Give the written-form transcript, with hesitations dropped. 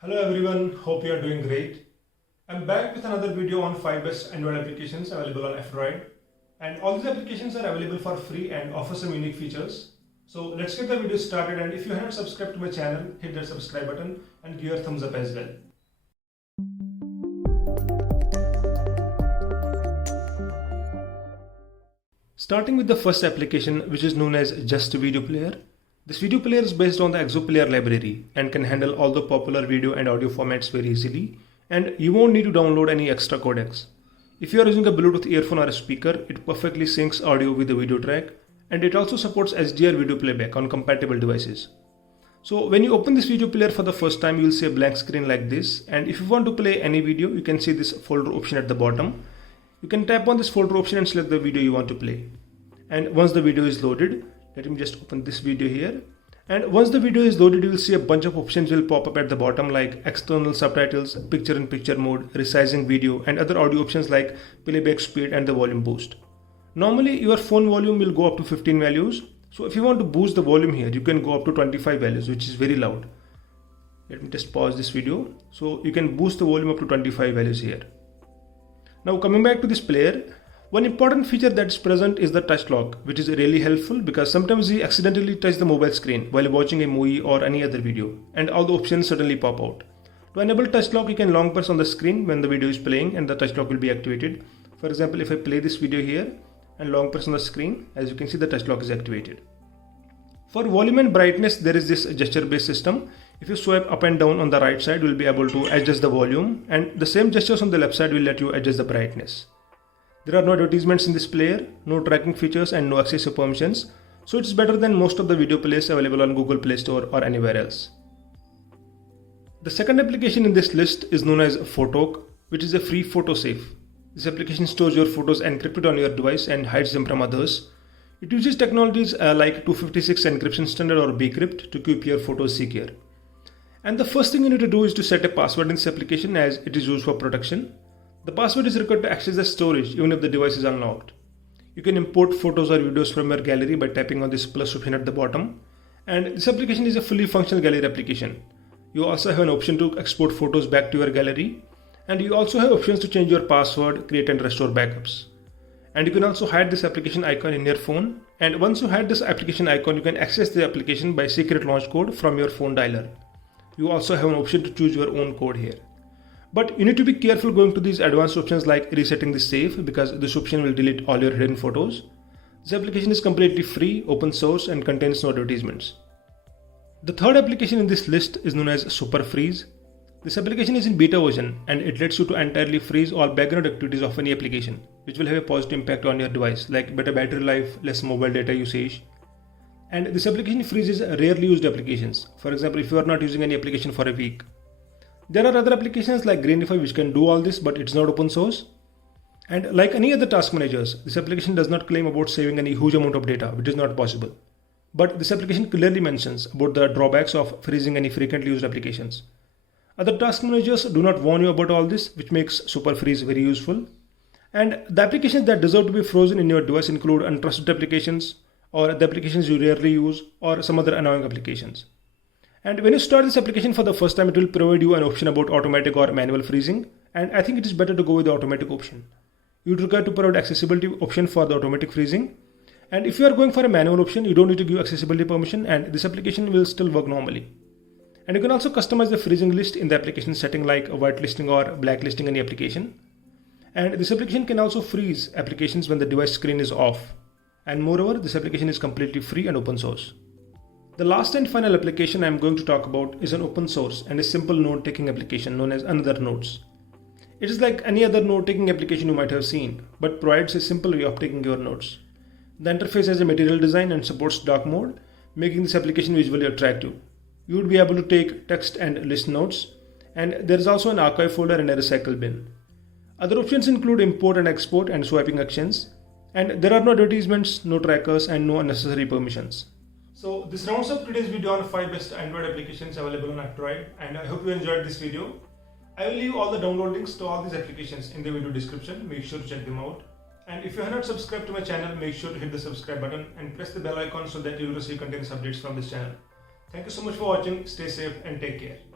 Hello everyone, hope you are doing great. I'm back with another video on 5 best Android applications available on F-Droid. And all these applications are available for free and offer some unique features. So let's get the video started, and if you haven't subscribed to my channel, hit that subscribe button and give your thumbs up as well. Starting with the first application, which is known as Just Video Player. This video player is based on the Exoplayer library and can handle all the popular video and audio formats very easily, and you won't need to download any extra codecs. If you are using a Bluetooth earphone or a speaker, it perfectly syncs audio with the video track, and it also supports HDR video playback on compatible devices. So when you open this video player for the first time, you will see a blank screen like this, and if you want to play any video, you can see this folder option at the bottom. You can tap on this folder option and select the video you want to play. And once the video is loaded, let me just open this video here. And once the video is loaded, you will see a bunch of options will pop up at the bottom, like external subtitles, picture-in-picture mode, resizing video, and other audio options like playback speed and the volume boost. Normally your phone volume will go up to 15 values. So if you want to boost the volume here, you can go up to 25 values, which is very loud. Let me just pause this video. So you can boost the volume up to 25 values here. Now coming back to this player, one important feature that's present is the touch lock, which is really helpful because sometimes we accidentally touch the mobile screen while watching a movie or any other video, and all the options suddenly pop out. To enable touch lock, you can long press on the screen when the video is playing and the touch lock will be activated. For example, if I play this video here and long press on the screen, as you can see, the touch lock is activated. For volume and brightness, there is this gesture-based system. If you swipe up and down on the right side, you will be able to adjust the volume, and the same gestures on the left side will let you adjust the brightness. There are no advertisements in this player, no tracking features, and no access permissions, so it's better than most of the video players available on Google Play Store or anywhere else. The second application in this list is known as Photok, which is a free photo safe. This application stores your photos encrypted on your device and hides them from others. It uses technologies like 256 encryption standard or bcrypt to keep your photos secure. And the first thing you need to do is to set a password in this application, as it is used for protection. The password is required to access the storage even if the device is unlocked. You can import photos or videos from your gallery by tapping on this plus option at the bottom. And this application is a fully functional gallery application. You also have an option to export photos back to your gallery. And you also have options to change your password, create and restore backups. And you can also hide this application icon in your phone. And once you hide this application icon, you can access the application by secret launch code from your phone dialer. You also have an option to choose your own code here. But you need to be careful going to these advanced options like resetting the safe, because this option will delete all your hidden photos. This application is completely free, open source, and contains no advertisements. The third application in this list is known as Super Freeze. This application is in beta version, and it lets you to entirely freeze all background activities of any application, which will have a positive impact on your device, like better battery life, less mobile data usage. And this application freezes rarely used applications. For example, if you are not using any application for a week. There are other applications like Greenify which can do all this, but it's not open source. And like any other task managers, this application does not claim about saving any huge amount of data, which is not possible. But this application clearly mentions about the drawbacks of freezing any frequently used applications. Other task managers do not warn you about all this, which makes Super Freeze very useful. And the applications that deserve to be frozen in your device include untrusted applications, or the applications you rarely use, or some other annoying applications. And when you start this application for the first time, it will provide you an option about automatic or manual freezing, and I think it is better to go with the automatic option. You would require to provide accessibility option for the automatic freezing, and if you are going for a manual option, you don't need to give accessibility permission, and this application will still work normally. And you can also customize the freezing list in the application setting, like whitelisting or blacklisting any application. And this application can also freeze applications when the device screen is off. And moreover, this application is completely free and open source. The last and final application I am going to talk about is an open source and a simple note-taking application known as Another Notes. It is like any other note-taking application you might have seen, but provides a simple way of taking your notes. The interface has a material design and supports dark mode, making this application visually attractive. You would be able to take text and list notes, and there is also an archive folder and a recycle bin. Other options include import and export and swiping actions, and there are no advertisements, no trackers, and no unnecessary permissions. So this rounds up today's video on 5 best Android applications available on F-Droid, and I hope you enjoyed this video. I will leave all the download links to all these applications in the video description. Make sure to check them out. And if you have not subscribed to my channel, make sure to hit the subscribe button and press the bell icon so that you will receive continuous updates from this channel. Thank you so much for watching. Stay safe and take care.